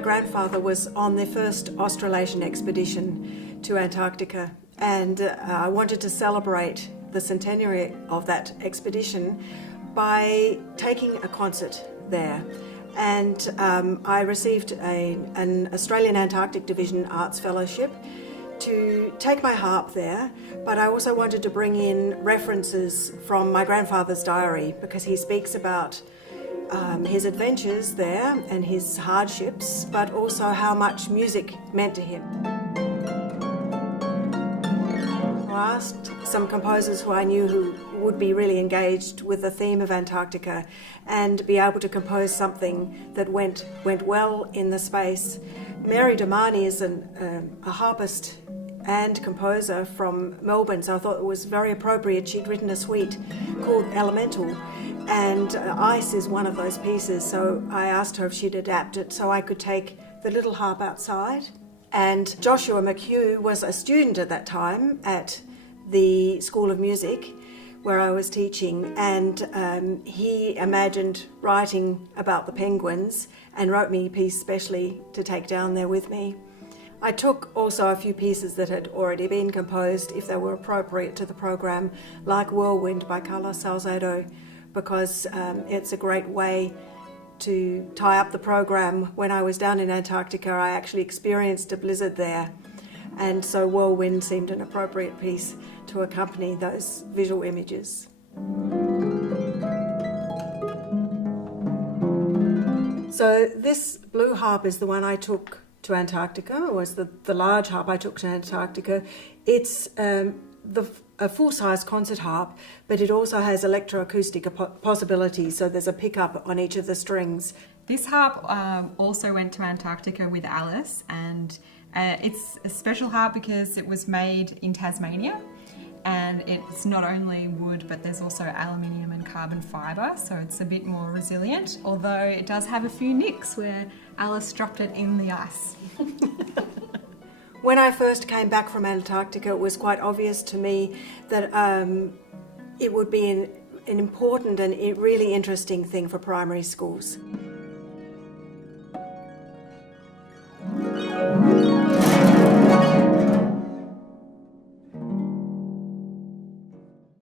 grandfather was on the first Australasian expedition to Antarctica, and I wanted to celebrate the centenary of that expedition by taking a concert there. And I received an Australian Antarctic Division Arts Fellowship to take my harp there, but I also wanted to bring in references from my grandfather's diary, because he speaks about his adventures there and his hardships, but also how much music meant to him. I asked some composers who I knew who would be really engaged with the theme of Antarctica and be able to compose something that went well in the space. Mary Damani is a harpist and composer from Melbourne, so I thought it was very appropriate. She'd written a suite called Elemental, and Ice is one of those pieces, so I asked her if she'd adapt it so I could take the little harp outside. And Joshua McHugh was a student at that time at the School of Music where I was teaching, and he imagined writing about the penguins and wrote me a piece specially to take down there with me. I took also a few pieces that had already been composed, if they were appropriate to the program, like Whirlwind by Carlos Salcedo, because it's a great way to tie up the program. When I was down in Antarctica, I actually experienced a blizzard there, and so Whirlwind seemed an appropriate piece to accompany those visual images. So this blue harp is the one I took to Antarctica, or was the large harp I took to Antarctica. It's a full-size concert harp, but it also has electroacoustic possibilities, so there's a pickup on each of the strings. This harp also went to Antarctica with Alice, and it's a special harp because it was made in Tasmania, and it's not only wood, but there's also aluminium and carbon fibre, so it's a bit more resilient, although it does have a few nicks where Alice dropped it in the ice. When I first came back from Antarctica, it was quite obvious to me that it would be an important and really interesting thing for primary schools.